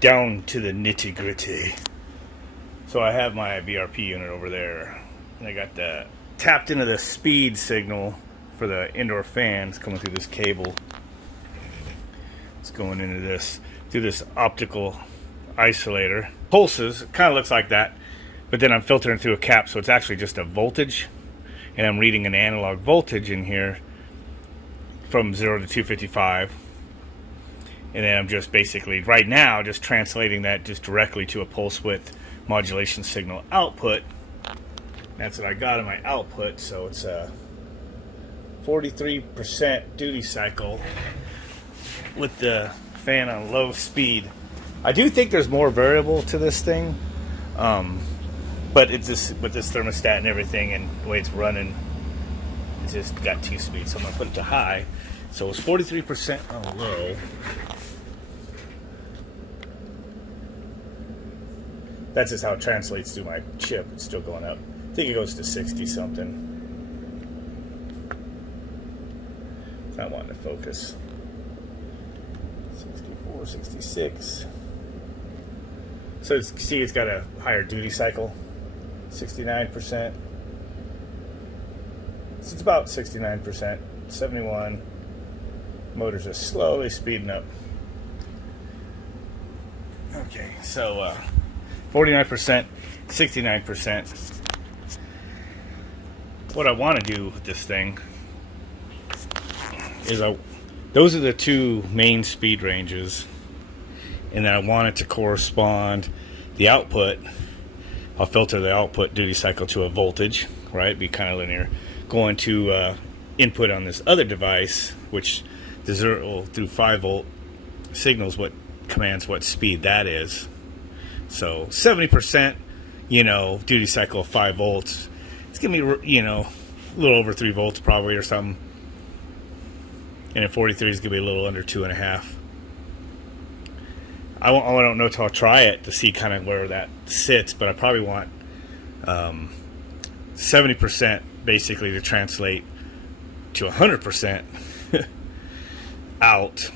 Down to the nitty gritty. So I have my VRP unit over there, and I got the tapped into the speed signal for the indoor fans coming through this cable. It's going into this through this optical isolator. Pulses, kind of looks like that, but then I'm filtering through a cap, so it's actually just a voltage, and I'm reading an analog voltage in here from 0 to 255. And then I'm just basically, right now, just translating that just directly to a pulse width modulation signal output. That's what I got in my output, so it's a 43% duty cycle with the fan on low speed. I do think there's more variable to this thing, but it's just with this thermostat and everything and the way it's running, it's just got 2 speeds, so I'm going to put it to high. So it's 43% on low. That's just how it translates through my chip. It's still going up. I think it goes to 60 something. It's not wanting to focus. 64, 66. So see, it's got a higher duty cycle. 69%. So it's about 69%. 71. Motors are slowly speeding up. Okay, so 49%, 69%. What I want to do with this thing is those are the 2 main speed ranges, and then I want it to correspond the output. I'll filter the output duty cycle to a voltage, right? Be kind of linear. Going to input on this other device, which the 0 through 5 volt signals what commands what speed that is. So 70%, duty cycle of 5 volts. It's going to be, a little over 3 volts probably or something. And at 43 is going to be a little under 2.5. I don't know until I try it to see kind of where that sits, but I probably want 70% basically to translate to 100% out.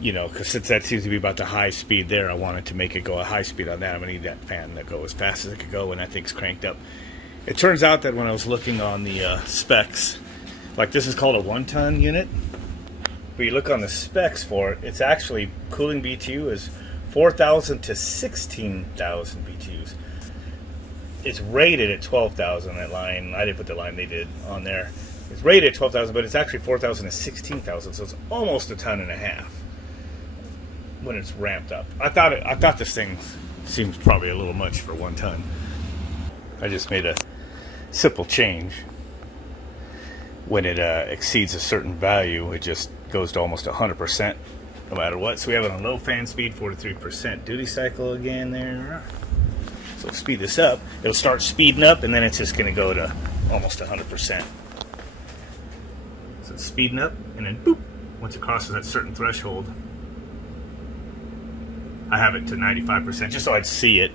Because since that seems to be about the high speed there, I wanted to make it go at high speed on that. I'm going to need that fan to go as fast as it could go when that thing's cranked up. It turns out that when I was looking on the specs, like this is called a 1-ton unit, but you look on the specs for it, it's actually cooling BTU is 4,000 to 16,000 BTUs. It's rated at 12,000, that line. I didn't put the line they did on there. It's rated at 12,000, but it's actually 4,000 to 16,000, so it's almost 1.5 tons when it's ramped up. I thought this thing seems probably a little much for 1 ton. I just made a simple change. When it exceeds a certain value, it just goes to almost 100% no matter what. So we have it on low fan speed, 43% duty cycle again there. So speed this up. It'll start speeding up, and then it's just going to go to almost 100%. So it's speeding up, and then boop, once it crosses that certain threshold, I have it to 95% just so I'd see it.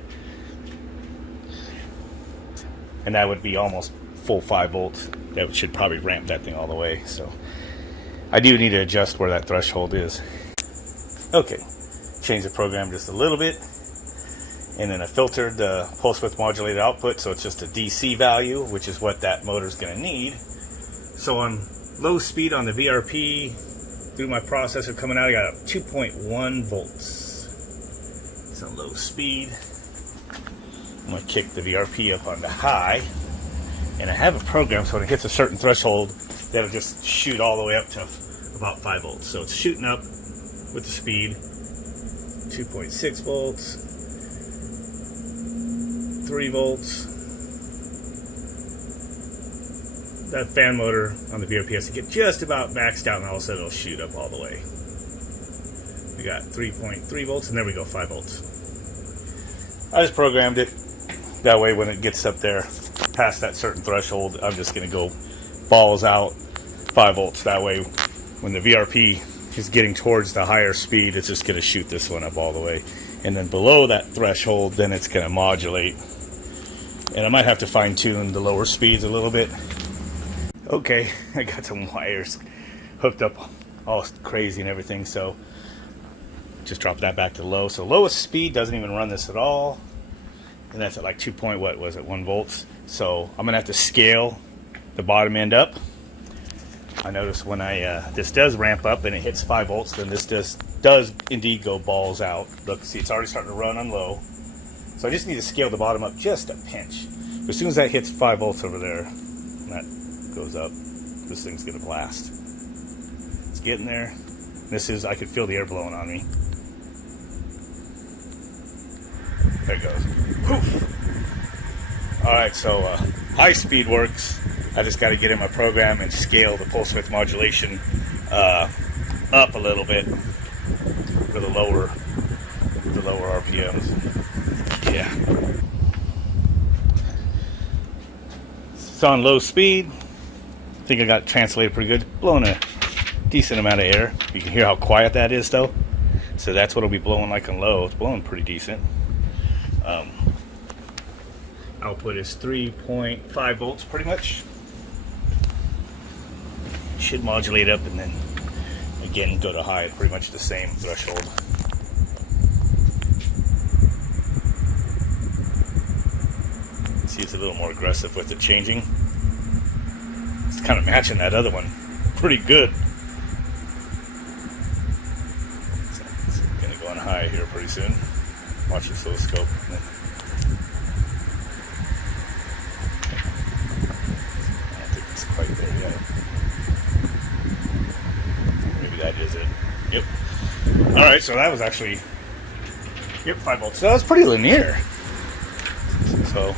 And that would be almost full 5 volts. That should probably ramp that thing all the way. So I do need to adjust where that threshold is. Okay, change the program just a little bit. And then I filtered the pulse width modulated output, so it's just a DC value, which is what that motor's going to need. So on low speed on the VRP, through my processor coming out, I got 2.1 volts. It's on low speed. I'm going to kick the VRP up onto high. And I have a program, so when it hits a certain threshold, that'll just shoot all the way up to about 5 volts. So it's shooting up with the speed, 2.6 volts, 3 volts. That fan motor on the VRP has to get just about maxed out, and all of a sudden it'll shoot up all the way. We got 3.3 volts, and there we go, 5 volts. I just programmed it. That way when it gets up there past that certain threshold, I'm just going to go balls out 5 volts. That way when the VRP is getting towards the higher speed, it's just going to shoot this one up all the way. And then below that threshold, then it's going to modulate. And I might have to fine tune the lower speeds a little bit. Okay, I got some wires hooked up all crazy and everything, so Just drop that back to low. So lowest speed doesn't even run this at all. And that's at like 1 volts. So I'm gonna have to scale the bottom end up. I notice when this does ramp up and it hits 5 volts, then this does indeed go balls out. Look, see, it's already starting to run on low. So I just need to scale the bottom up just a pinch. But as soon as that hits 5 volts over there, and that goes up, this thing's gonna blast. It's getting there. I could feel the air blowing on me. There it goes. Poof! Alright, so high speed works. I just got to get in my program and scale the pulse width modulation up a little bit for the lower RPMs. Yeah. It's on low speed. I think I got it translated pretty good. Blowing a decent amount of air. You can hear how quiet that is though. So that's what it'll be blowing like on low. It's blowing pretty decent. Output is 3.5 volts pretty much. Should modulate up and then again go to high at pretty much the same threshold. See, it's a little more aggressive with the changing. It's kind of matching that other one pretty good. So it's gonna go on high here pretty soon. Watch the oscilloscope. Quite there yet. Maybe that is it. Yep. Alright, so that was actually 5 volts. So that was pretty linear. So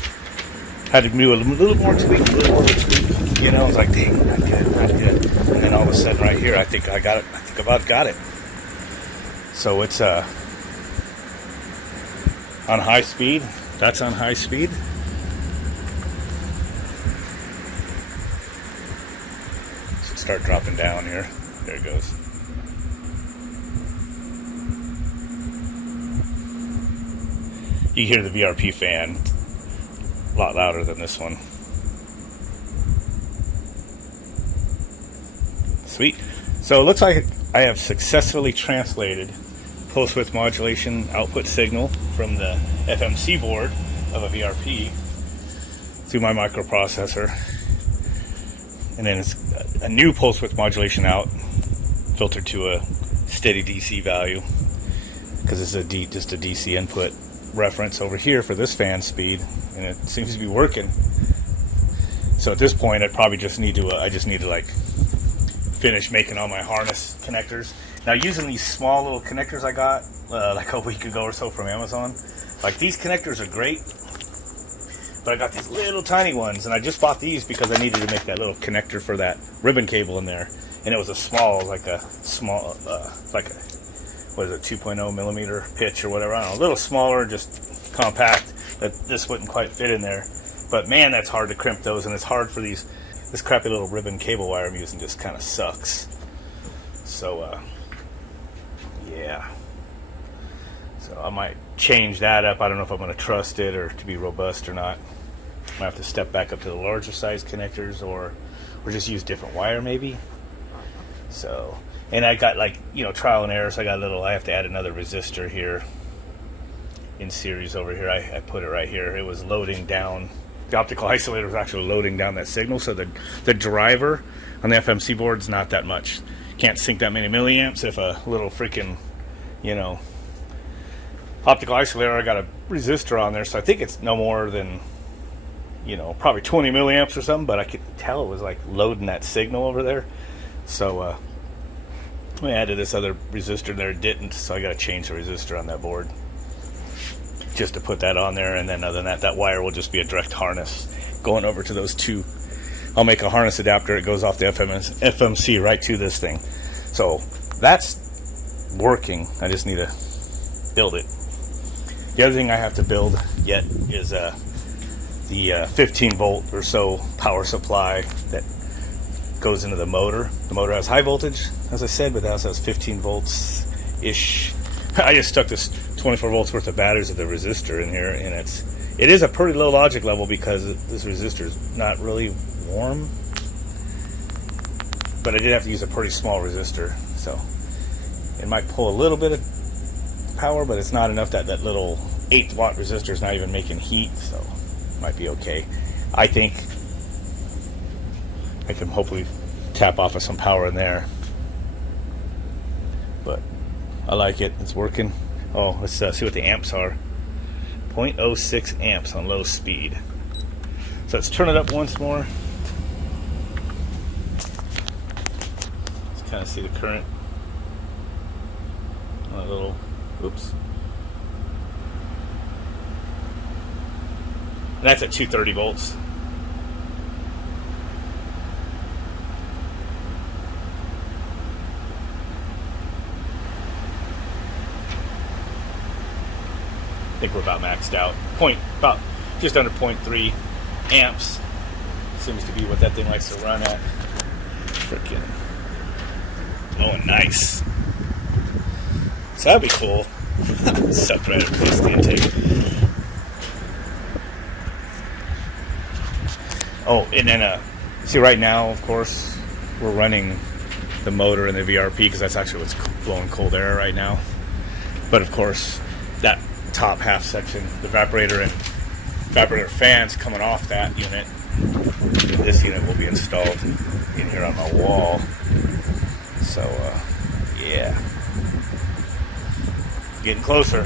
had to do a little more tweak, You know, I was like, dang, not good. And then all of a sudden right here, I think I got it. I think about got it. So it's on high speed. That's on high speed. Start dropping down here. There it goes. You hear the VRP fan a lot louder than this one. Sweet. So it looks like I have successfully translated pulse width modulation output signal from the FMC board of a VRP through my microprocessor. And then it's a new pulse width modulation out, filtered to a steady DC value, because it's just a DC input reference over here for this fan speed, and it seems to be working. So at this point, I probably just need to, like finish making all my harness connectors. Now, using these small little connectors I got like a week ago or so from Amazon, like these connectors are great. But I got these little tiny ones, and I just bought these because I needed to make that little connector for that ribbon cable in there. And it was a small, what is it, 2.0 millimeter pitch or whatever. I don't know, a little smaller, just compact, that this wouldn't quite fit in there. But man, that's hard to crimp those, and it's hard for this crappy little ribbon cable wire I'm using just kind of sucks. So, yeah. So I might change that up. I don't know if I'm going to trust it or to be robust or not. I might have to step back up to the larger size connectors or just use different wire maybe. So, and I got trial and error. So I have to add another resistor here in series over here. I put it right here. It was loading down. The optical isolator was actually loading down that signal. So the driver on the FMC board is not that much. Can't sink that many milliamps if a little freaking, optical isolator, I got a resistor on there, so I think it's no more than, probably 20 milliamps or something, but I could tell it was like loading that signal over there. So I added this other resistor there, it didn't, so I got to change the resistor on that board just to put that on there, and then other than that wire will just be a direct harness going over to those two. I'll make a harness adapter, it goes off the FMC right to this thing. So that's working, I just need to build it. The other thing I have to build yet is the 15 volt or so power supply that goes into the motor. The motor has high voltage, as I said, but it also has 15 volts-ish. I just stuck this 24 volts worth of batteries of the resistor in here, and it is a pretty low logic level because this resistor is not really warm. But I did have to use a pretty small resistor, so it might pull a little bit of power, but it's not enough that that little 8-watt resistor is not even making heat, so might be okay. I think I can hopefully tap off of some power in there, but I like it. It's working. Oh, let's see what the amps are. 0.06 amps on low speed. So let's turn it up once more. Let's kind of see the current. A little, oops. And that's at 230 volts. I think we're about maxed out. About just under 0.3 amps seems to be what that thing likes to run at. Freaking. Oh, nice. So that'd be cool. Sucked right across the intake. Oh, and then see right now, of course, we're running the motor and the VRP because that's actually what's blowing cold air right now. But of course, that top half section, the evaporator fans coming off that unit. This unit will be installed in here on my wall. So, yeah. Getting closer.